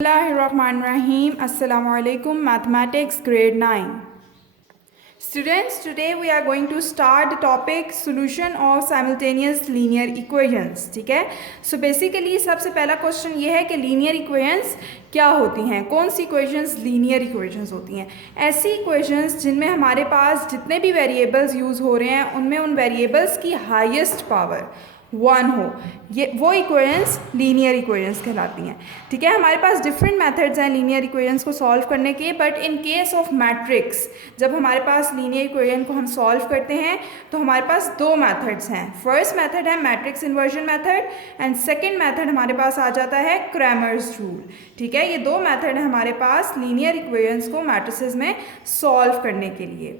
Bismillahirrahmanirrahim. Assalamu alaikum. Mathematics grade 9. Students, today we are going to start the topic solution of simultaneous linear equations. ठीक है. So basically सबसे पहला question ये है कि linear equations क्या होती हैं, कौन सी equations linear equations होती हैं. ऐसी equations जिनमें हमारे पास जितने भी variables यूज़ हो रहे हैं उनमें उन variables की highest power 1 हो, ये वो इक्वेशंस लीनियर इक्वेशंस कहलाती हैं. ठीक है. हमारे पास डिफरेंट मेथड्स हैं लीनियर इक्वेशंस को सॉल्व करने के, but in case of matrix जब हमारे पास लीनियर इक्वेशन को हम सॉल्व करते हैं तो हमारे पास दो मेथड्स हैं. फर्स्ट मेथड है matrix inversion method and second method हमारे पास आ जाता है क्रैमर्स रूल. ठीक है. ये दो मेथड हैं हमारे पास लीनियर इक्वेशंस को मैट्रिसेस में सॉल्व करने के लिए.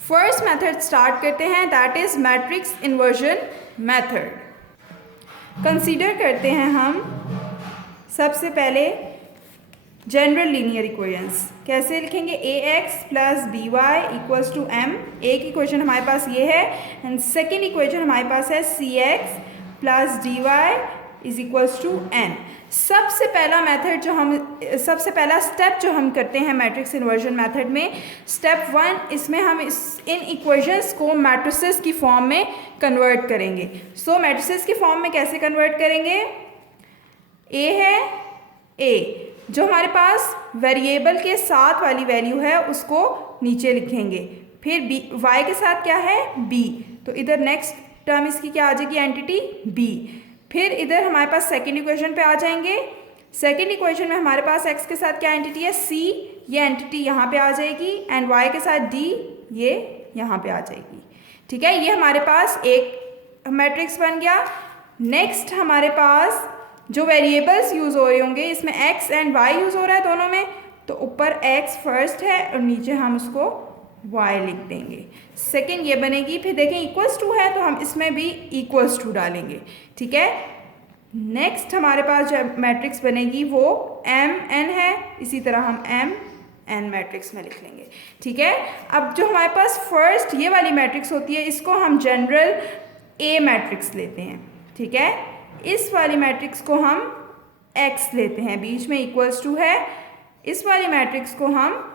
फर्स्ट मेथड स्टार्ट करते हैं, that is matrix inversion method. Consider करते हैं हम सबसे पहले जनरल लीनियर इक्वेशंस. कैसे लिखेंगे? A x plus b y equals to m. एक इक्वेशन हमारे पास ये है एंड सेकेंड इक्वेशन हमारे पास है c x plus d y is equals to n. सबसे पहला स्टेप जो हम करते हैं मैट्रिक्स इन्वर्जन मेथड में, स्टेप 1, इसमें हम इन इक्वेशंस को मैट्रिसेस की फॉर्म में कन्वर्ट करेंगे. सो मैट्रिसेस की फॉर्म में कैसे कन्वर्ट करेंगे? ए है ए, जो हमारे पास वेरिएबल के साथ वाली वैल्यू है उसको नीचे लिखेंगे. फिर बी, वाई के साथ क्या है? बी. तो इधर नेक्स्ट टर्म इसकी क्या आ जाएगी? Entity B. फिर इधर हमारे पास सेकेंड इक्वेशन पे आ जाएंगे. सेकेंड इक्वेशन में हमारे पास x के साथ क्या एंटिटी है? c. ये एंटिटी यहाँ पे आ जाएगी एंड y के साथ d, ये यहाँ पे आ जाएगी. ठीक है. ये हमारे पास एक मैट्रिक्स बन गया. नेक्स्ट हमारे पास जो वेरिएबल्स यूज़ हो रहे होंगे, इसमें x एंड y यूज़ हो रहा है दोनों में, तो ऊपर x फर्स्ट है और नीचे हम उसको y लिख देंगे. सेकेंड ये बनेगी. फिर देखें इक्वल्स टू है तो हम इसमें भी इक्वल्स टू डालेंगे. ठीक है. नेक्स्ट हमारे पास जो मैट्रिक्स बनेगी वो एम एन है, इसी तरह हम एम एन मैट्रिक्स में लिख लेंगे. ठीक है. अब जो हमारे पास फर्स्ट ये वाली मैट्रिक्स होती है इसको हम जनरल ए मैट्रिक्स लेते हैं. ठीक है. इस वाली मैट्रिक्स को हम एक्स लेते हैं, बीच में इक्वल्स टू है. इस वाली मैट्रिक्स को हम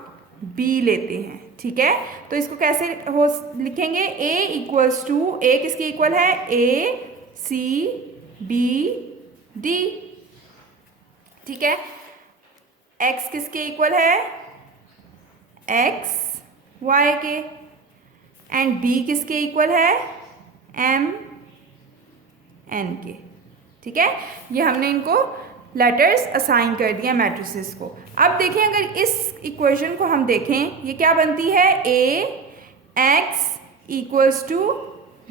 बी लेते हैं. ठीक है. तो इसको कैसे लिखेंगे? ए इक्वल्स टू, ए किसके इक्वल है? ए सी बी डी. ठीक है. एक्स किसके इक्वल है? एक्स वाई के. एंड बी किसके इक्वल है? एम एन के. ठीक है. ये हमने इनको लेटर्स असाइन कर दिया मैट्रिसेस को. अब देखें, अगर इस इक्वेशन को हम देखें, ये क्या बनती है? ए एक्स इक्वल्स टू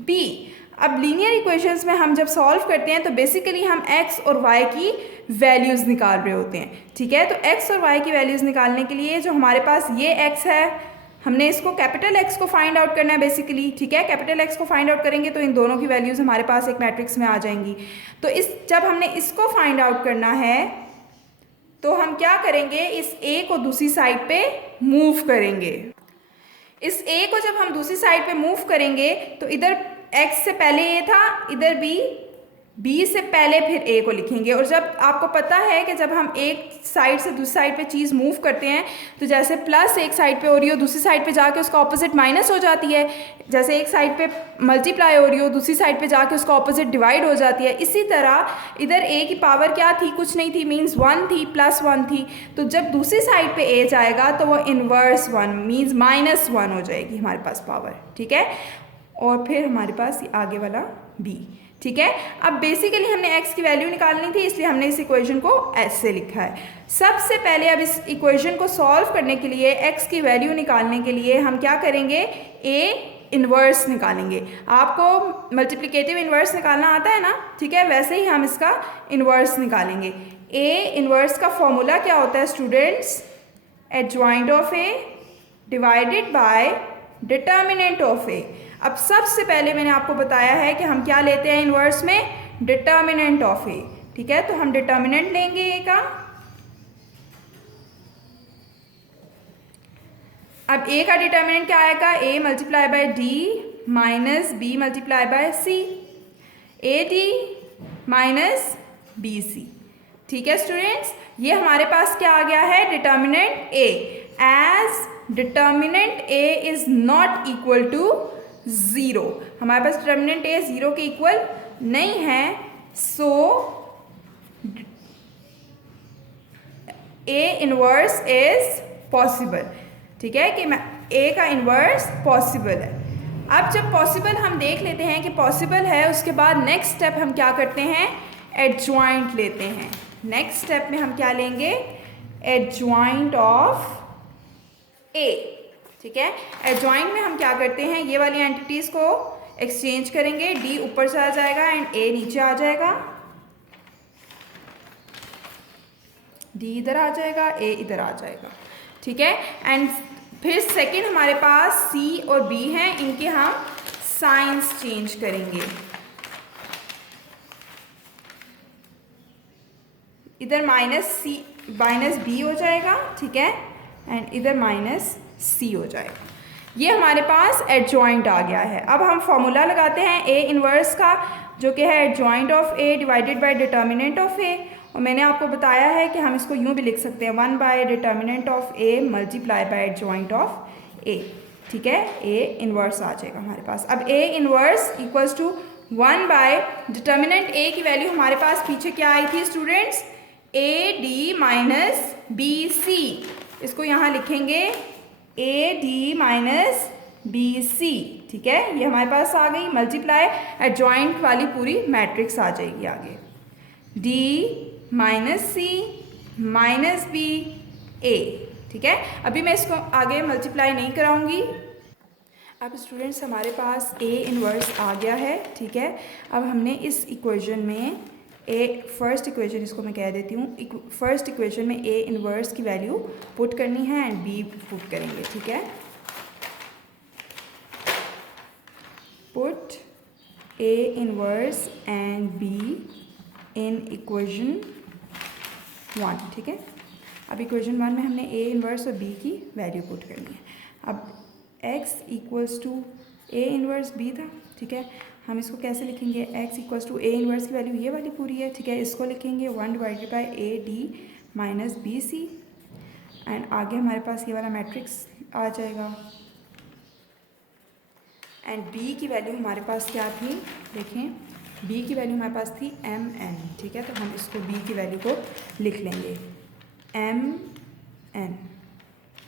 बी. अब लीनियर इक्वेशंस में हम जब सॉल्व करते हैं तो बेसिकली हम x और y की वैल्यूज़ निकाल रहे होते हैं. ठीक है. तो x और y की वैल्यूज़ निकालने के लिए जो हमारे पास ये x है, हमने इसको कैपिटल X को फाइंड आउट करना है बेसिकली. ठीक है. कैपिटल X को फाइंड आउट करेंगे तो इन दोनों की वैल्यूज़ हमारे पास एक मैट्रिक्स में आ जाएंगी. तो जब हमने इसको फाइंड आउट करना है तो हम क्या करेंगे? इस A को दूसरी साइड पे मूव करेंगे. इस A को जब हम दूसरी साइड पे मूव करेंगे तो इधर x से पहले a था, इधर b से पहले फिर a को लिखेंगे. और जब आपको पता है कि जब हम एक साइड से दूसरी साइड पे चीज़ मूव करते हैं तो जैसे प्लस एक साइड पे हो रही हो दूसरी साइड पे जाके उसका ऑपोजिट माइनस हो जाती है, जैसे एक साइड पे मल्टीप्लाई हो रही हो दूसरी साइड पे जाके उसका ऑपोजिट डिवाइड हो जाती है, इसी तरह इधर a की पावर क्या थी? कुछ नहीं थी, मीन्स 1 थी, प्लस 1 थी. तो जब दूसरी साइड पे a जाएगा तो वो इन्वर्स 1 मीन्स -1 हो जाएगी हमारे पास पावर. ठीक है. और फिर हमारे पास आगे वाला b. ठीक है. अब बेसिकली हमने x की वैल्यू निकालनी थी, इसलिए हमने इस इक्वेशन को ऐसे लिखा है. सबसे पहले अब इस इक्वेशन को सॉल्व करने के लिए x की वैल्यू निकालने के लिए हम क्या करेंगे? a इन्वर्स निकालेंगे. आपको मल्टीप्लिकेटिव इन्वर्स निकालना आता है ना? ठीक है. वैसे ही हम इसका इन्वर्स निकालेंगे. a इन्वर्स का फॉर्मूला क्या होता है students? Adjoint of a divided by determinant of a. अब सबसे पहले मैंने आपको बताया है कि हम क्या लेते हैं इन्वर्स में? Determinant of a. ठीक है. तो हम डिटर्मिनेंट लेंगे ए का. अब ए का डिटर्मिनेंट क्या आएगा? a multiply by D minus B multiply by C. A D minus B C. ठीक है स्टूडेंट्स, ये हमारे पास क्या आ गया है, determinant A. As determinant A is not equal to 0, हमारे पास डिटर्मिनेंट ए 0 के इक्वल नहीं है, सो ए इनवर्स इज पॉसिबल। ठीक है, कि ए का इनवर्स पॉसिबल है। अब जब पॉसिबल हम देख लेते हैं कि पॉसिबल है, उसके बाद नेक्स्ट स्टेप हम क्या करते हैं, एडजॉइंट लेते हैं। नेक्स्ट स्टेप में हम क्या लेंगे, एडजॉइंट ऑफ ए। ठीक है, एडजॉइंट में हम क्या करते हैं, ये वाली एंटिटीज़ को एक्सचेंज करेंगे, डी ऊपर से आ जाएगा एंड ए नीचे आ जाएगा, डी इधर आ जाएगा, ए इधर आ जाएगा। ठीक है, एंड फिर सेकंड हमारे पास सी और बी हैं, इनके हम साइंस चेंज करेंगे। इधर माइनस बी हो जाएगा, ठीक है, एंड इधर माइनस सी हो जाएगा। ये हमारे पास एडजॉइंट आ गया है। अब हम फॉर्मूला लगाते हैं ए इनवर्स का, जो कि है adjoint of a divided by determinant of a. और मैंने आपको बताया है कि हम इसको यूँ भी लिख सकते हैं, 1 by determinant of a multiply by adjoint of a. ठीक है, ए इनवर्स आ जाएगा हमारे पास। अब a inverse equals to 1 by determinant a की वैल्यू हमारे पास पीछे क्या आई थी students, a D minus B C. इसको यहाँ लिखेंगे a D minus B C. ठीक है, ये हमारे पास आ गई, मल्टीप्लाई एडजॉइंट वाली पूरी मैट्रिक्स आ जाएगी आगे, डी माइनस सी माइनस बी ए। ठीक है, अभी मैं इसको आगे मल्टीप्लाई नहीं कराऊंगी। अब स्टूडेंट्स हमारे पास ए इनवर्स आ गया है। ठीक है, अब हमने इस इक्वेशन में फर्स्ट इक्वेशन इसको मैं कह देती हूँ, फर्स्ट इक्वेशन में ए इनवर्स की वैल्यू पुट करनी है एंड बी पुट करेंगे। ठीक है, put A inverse and B in equation 1। ठीक है, अब इक्वेशन 1 में हमने ए इनवर्स और बी की वैल्यू पुट करनी है। अब x equals to A inverse B था। ठीक है, हम इसको कैसे लिखेंगे, x equals to A inverse की वैल्यू ये वाली पूरी है। ठीक है, इसको लिखेंगे 1 divided by A D minus B C, and आगे हमारे पास ये वाला मैट्रिक्स आ जाएगा, एंड b की वैल्यू हमारे पास क्या थी, देखें b की वैल्यू हमारे पास थी एम एन। ठीक है, तो हम इसको b की वैल्यू को लिख लेंगे एम एन।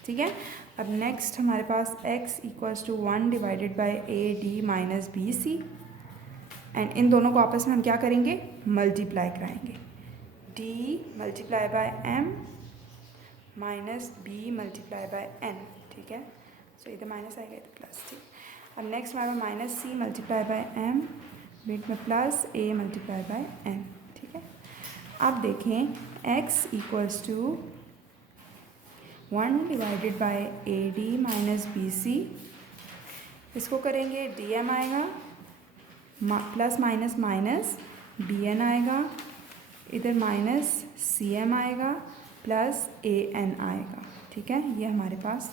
ठीक है, अब नेक्स्ट हमारे पास x equals to 1 divided by A D minus B C, and इन दोनों को आपस में हम क्या करेंगे, मल्टीप्लाई कराएंगे, d multiply by m minus b multiply by n। ठीक है, सो इधर माइनस आएगा, इधर प्लस। ठीक, अब नेक्स्ट हमारा minus C multiply by m, बीच में plus a multiply by n। ठीक है, अब देखें x equals to 1 divided by A D minus B C, इसको करेंगे डी एम आएगा, plus minus minus B N आएगा, इधर माइनस सी एम आएगा, प्लस ए एन आएगा। ठीक है, ये हमारे पास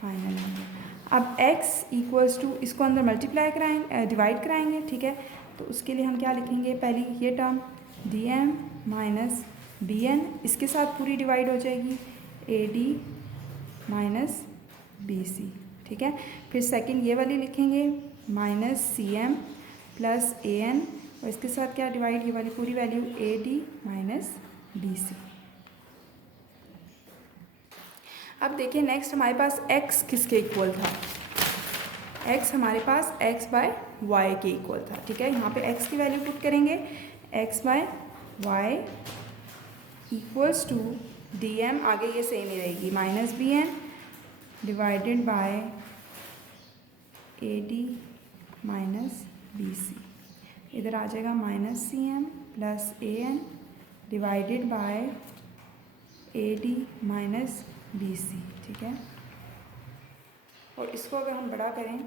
फाइनल है। अब x इक्वल्स टू, इसको अंदर मल्टीप्लाई कराएंगे, डिवाइड कराएंगे। ठीक है, तो उसके लिए हम क्या लिखेंगे, पहली ये term D M minus B N, इसके साथ पूरी डिवाइड हो जाएगी A D minus B C. ठीक है, फिर सेकंड ये वाली लिखेंगे minus C M plus A N, और इसके साथ क्या डिवाइड, ये वाली पूरी value A D minus B C. अब देखिए नेक्स्ट हमारे पास x किसके इक्वल था, x हमारे पास x बाय वाई के इक्वल था। ठीक है, यहाँ पे x की वैल्यू पुट करेंगे, x by y equals to D M, आगे ये सेम ही रहेगी, minus B N divided by A D minus B C, इधर आ जाएगा minus C M plus A N divided by A D minus B C. ठीक है, और इसको अगर हम बड़ा करें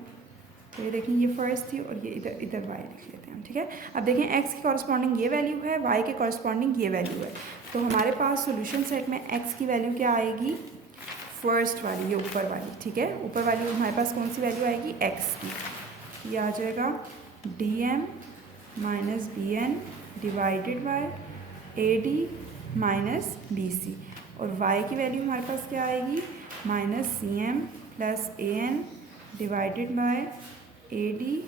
तो ये देखें, ये फर्स्ट थी और ये इधर इधर y लिख लेते हैं। ठीक है, अब देखें x की कॉरस्पॉन्डिंग ये वैल्यू है, y के कॉरस्पॉन्डिंग ये वैल्यू है, तो हमारे पास सॉल्यूशन सेट में x की वैल्यू क्या आएगी, फर्स्ट वाली, ये ऊपर वाली। ठीक है, ऊपर वाली हमारे पास कौन सी वैल्यू आएगी, x की, ये आ जाएगा D M minus B N divided by A D minus B C, और y की वैल्यू हमारे पास क्या आएगी, minus C M plus A N divided by A D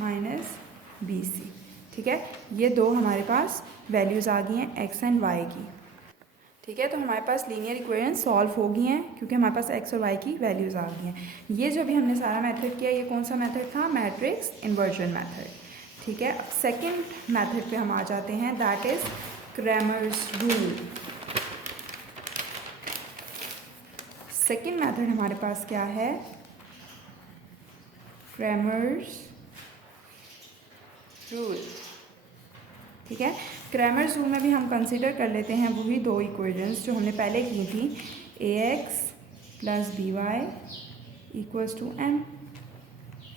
minus B C. ठीक है, ये दो हमारे पास वैल्यूज़ आ गई हैं x एंड y की। ठीक है, तो हमारे पास लीनियर इक्वेशन सॉल्व हो गई हैं क्योंकि हमारे पास x और y की वैल्यूज़ आ गई हैं। ये जो भी हमने सारा मेथड किया, ये कौन सा मेथड था, मैट्रिक्स इन्वर्जन मेथड। ठीक है, अब सेकंड मेथड पे हम आ जाते हैं, that is Cramer's rule. Second method हमारे पास क्या है, क्रैमर्स रूल। ठीक है, क्रैमर्स रूल में भी हम कंसीडर कर लेते हैं वही दो इक्वेशंस जो हमने पहले की थी, a x plus b y equals to n,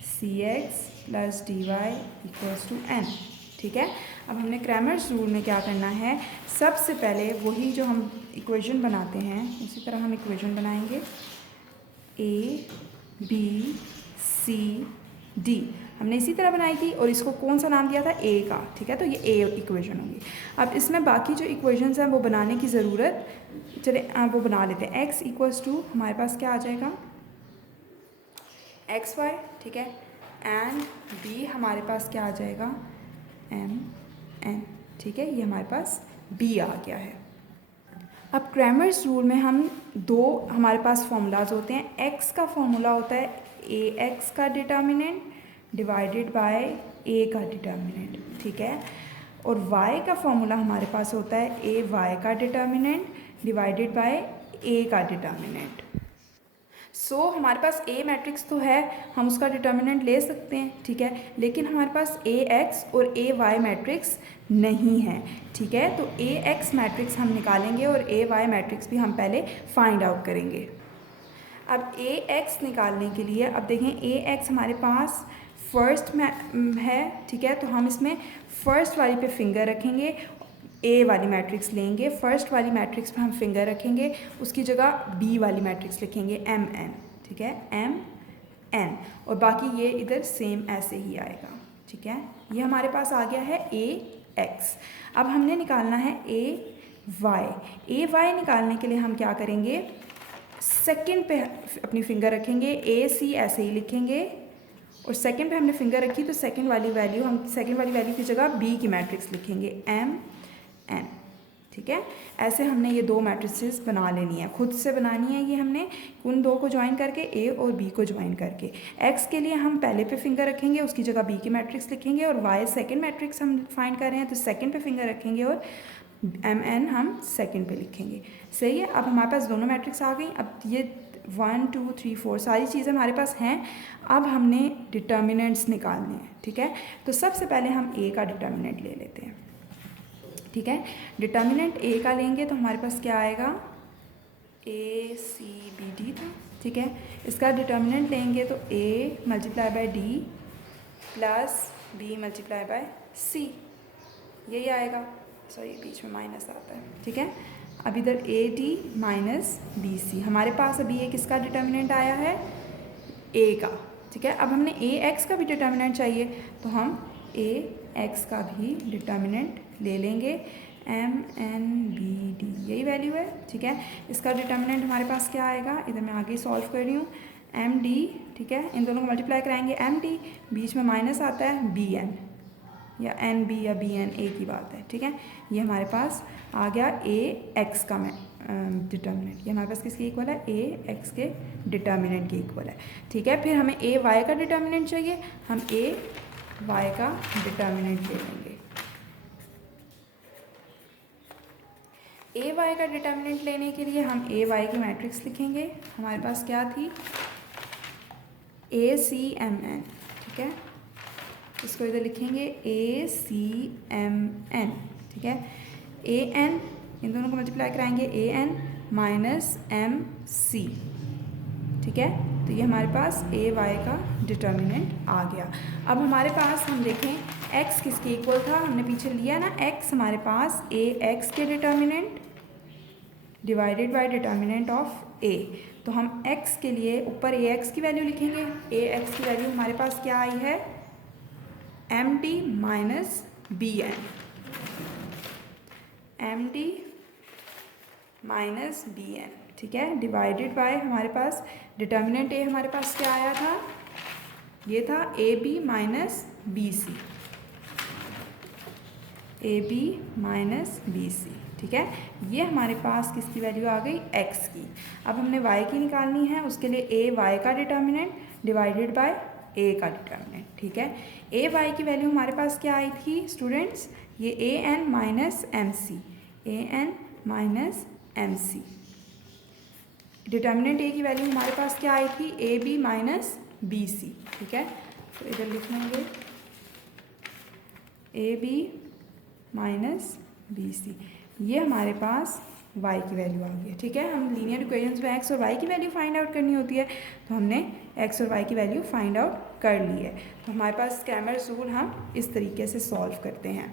c x plus d y equals to n. ठीक है, अब हमने क्रैमर्स रूल में क्या करना है, सबसे पहले वही जो हम इक्वेशन बनाते हैं उसी तरह हम इक्वेशन बनाएंगे, ए बी सी डी हमने इसी तरह बनाई थी और इसको कौन सा नाम दिया था, ए का। ठीक है, तो ये ए इक्वेशन होगी। अब इसमें बाकी जो इक्वेशंस हैं वो बनाने की ज़रूरत, चले वो बना लेते हैं। एक्स इक्वल्स टू हमारे पास क्या आ जाएगा, एक्स वाई। ठीक है, एंड बी हमारे पास क्या आ जाएगा, एम एन। ठीक है, ये हमारे पास बी आ गया है। अब क्रैमर्स रूल में हम दो हमारे पास फॉर्मूलाज होते हैं, एक्स का फॉर्मूला होता है ए एक्स का डिटर्मिनेंट डिवाइडेड बाय ए का डिटर्मिनेंट। ठीक है, और y का फॉर्मूला हमारे पास होता है ए वाई का डिटर्मिनेंट डिवाइडेड बाय ए का डिटर्मिनेंट। सो हमारे पास ए मैट्रिक्स तो है, हम उसका डिटर्मिनेंट ले सकते हैं। ठीक है, लेकिन हमारे पास ए एक्स और ए वाई मैट्रिक्स नहीं है। ठीक है, तो ए एक्स मैट्रिक्स हम निकालेंगे और ए वाई मैट्रिक्स भी हम पहले फाइंड आउट करेंगे। अब ए एक्स निकालने के लिए, अब देखें ए एक्स हमारे पास फर्स्ट में है। ठीक है, तो हम इसमें फर्स्ट वाली पे फिंगर रखेंगे, ए वाली मैट्रिक्स लेंगे, फर्स्ट वाली मैट्रिक्स पे हम फिंगर रखेंगे, उसकी जगह बी वाली मैट्रिक्स लिखेंगे एम एन। ठीक है, एम एन, और बाकी ये इधर सेम ऐसे ही आएगा। ठीक है, ये हमारे पास आ गया है ए एक्स। अब हमने निकालना है ए वाई। ए वाई निकालने के लिए हम क्या करेंगे, सेकंड पे अपनी फिंगर रखेंगे, ए सी ऐसे ही लिखेंगे, और सेकंड पे हमने फिंगर रखी तो सेकंड वाली वैल्यू की जगह बी की मैट्रिक्स लिखेंगे एम एन। ठीक है, ऐसे हमने ये दो मैट्रिसेस बना लेनी है, खुद से बनानी है ये हमने, उन दो को ज्वाइन करके, ए और बी को ज्वाइन करके। एक्स के लिए हम पहले पे फिंगर रखेंगे, उसकी जगह बी की मैट्रिक्स लिखेंगे, और वाई सेकंड मैट्रिक्स हम फाइंड कर रहे हैं तो सेकंड पे फिंगर रखेंगे और एम एन हम सेकंड पे लिखेंगे। सही है, अब हमारे पास दोनों मैट्रिक्स आ गई। अब ये 1 2 3 4 सारी चीज़ें हमारे पास हैं। अब हमने डिटर्मिनेंट्स निकालने हैं। ठीक है, तो सबसे पहले हम ए का डिटर्मिनेंट ले लेते हैं। ठीक है, डिटर्मिनेंट ए का लेंगे तो हमारे पास क्या आएगा, ए सी बी डी था। ठीक है, इसका डिटर्मिनेंट लेंगे तो a multiply by d plus b multiply by c, यही आएगा। सॉरी, बीच में माइनस आता है। ठीक है, अब इधर A D minus B C, हमारे पास अभी ये किसका डिटर्मिनेंट आया है, ए का। ठीक है, अब हमने ए एक्स का भी डिटर्मिनेंट चाहिए तो हम ए एक्स का भी डिटर्मिनेंट ले लेंगे, एम एन बी डी, यही वैल्यू है। ठीक है, इसका डिटर्मिनेंट हमारे पास क्या आएगा, इधर मैं आगे सॉल्व कर रही हूँ, एम डी। ठीक है, इन दोनों को मल्टीप्लाई कराएंगे, एम डी, बीच में माइनस आता है, बी एन या एन बी या बी एन, ए की बात है। ठीक है, ये हमारे पास आ गया ए एक्स का डिटर्मिनेंट, ये हमारे पास किसके इक्वल है, ए एक्स के डिटर्मिनेंट के इक्वल है। ठीक है, फिर हमें ए वाई का डिटर्मिनेंट चाहिए, हम ए वाई का डिटर्मिनेंट ले लेंगे। ए वाई का डिटर्मिनेंट लेने के लिए हम ए वाई की मैट्रिक्स लिखेंगे, हमारे पास क्या थी, ए सी एम एन। ठीक है, इसको इधर लिखेंगे ए सी एम एन। ठीक है, ए एन, इन दोनों को मल्टीप्लाई कराएंगे, ए एन माइनस एम सी। ठीक है, तो ये हमारे पास ए वाई का डिटर्मिनेंट आ गया। अब हमारे पास हम देखें x किसके इक्वल था, हमने पीछे लिया ना, x हमारे पास ए एक्स के determinant divided by determinant of a, तो हम x के लिए ऊपर ए एक्स की वैल्यू लिखेंगे। ए एक्स की वैल्यू हमारे पास क्या आई है, M D minus B N, M D minus B N, ठीक है, डिवाइडेड बाय हमारे पास डिटर्मिनेंट ए हमारे पास क्या आया था, ये था A B minus B C, A B minus B C, ठीक है। ये हमारे पास किसकी वैल्यू आ गई, एक्स की। अब हमने वाई की निकालनी है, उसके लिए ए वाई का डिटर्मिनेंट डिवाइडेड बाय ए का डिटर्मिनेंट, ठीक है। ए वाई की वैल्यू हमारे पास क्या आई थी स्टूडेंट्स, ये a n minus m c, a n minus m c. Determinant a की वैल्यू हमारे पास क्या आई थी, a B minus B C, ठीक है। तो इधर लिख लेंगे a B minus B c, ये हमारे पास y की वैल्यू आ गई है, ठीक है। हम लीनियर इक्वेशंस में x और y की वैल्यू फाइंड आउट करनी होती है, तो हमने x और y की वैल्यू फाइंड आउट कर ली है। तो हमारे पास क्रैमर्स रूल हम इस तरीके से सॉल्व करते हैं।